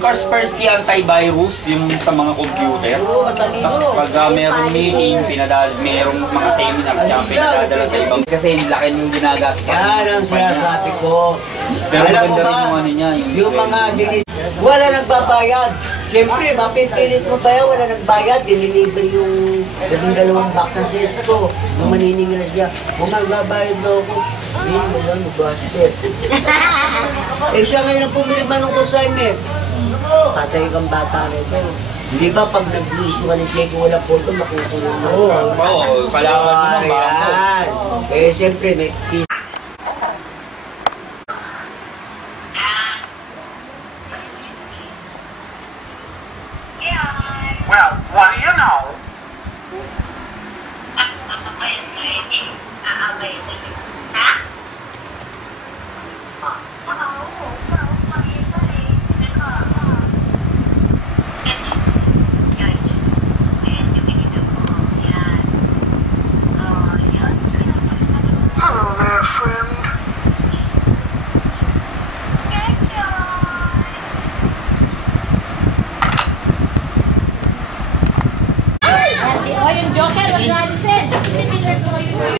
Kaspersky antivirus, yung sa mga computer. Tapos pag merong meeting, merong mga seminars siya, pinadadala sa ibang. Kasi laki nung ginagastos. Yan ang sinasabi ko. Pero Alam mo maganda rin ba, yung ano niya. yung mga wala nagbabayad. Siyempre, mapipilit mo ba yan, wala nagbayad, diniliver yung 12 box ng sesto. Nung maniningil siya, kung magbabayad daw ako, hindi mo lang mag-basket. Eh siya ngayon ang pumirma ng consignment. Patay kang bata nito. Hindi ba pag nag-issue ka ng check, wala po ito, makukulong na. Oo, kalaban mo ng bako. Eh siyempre, may Well, what do you know?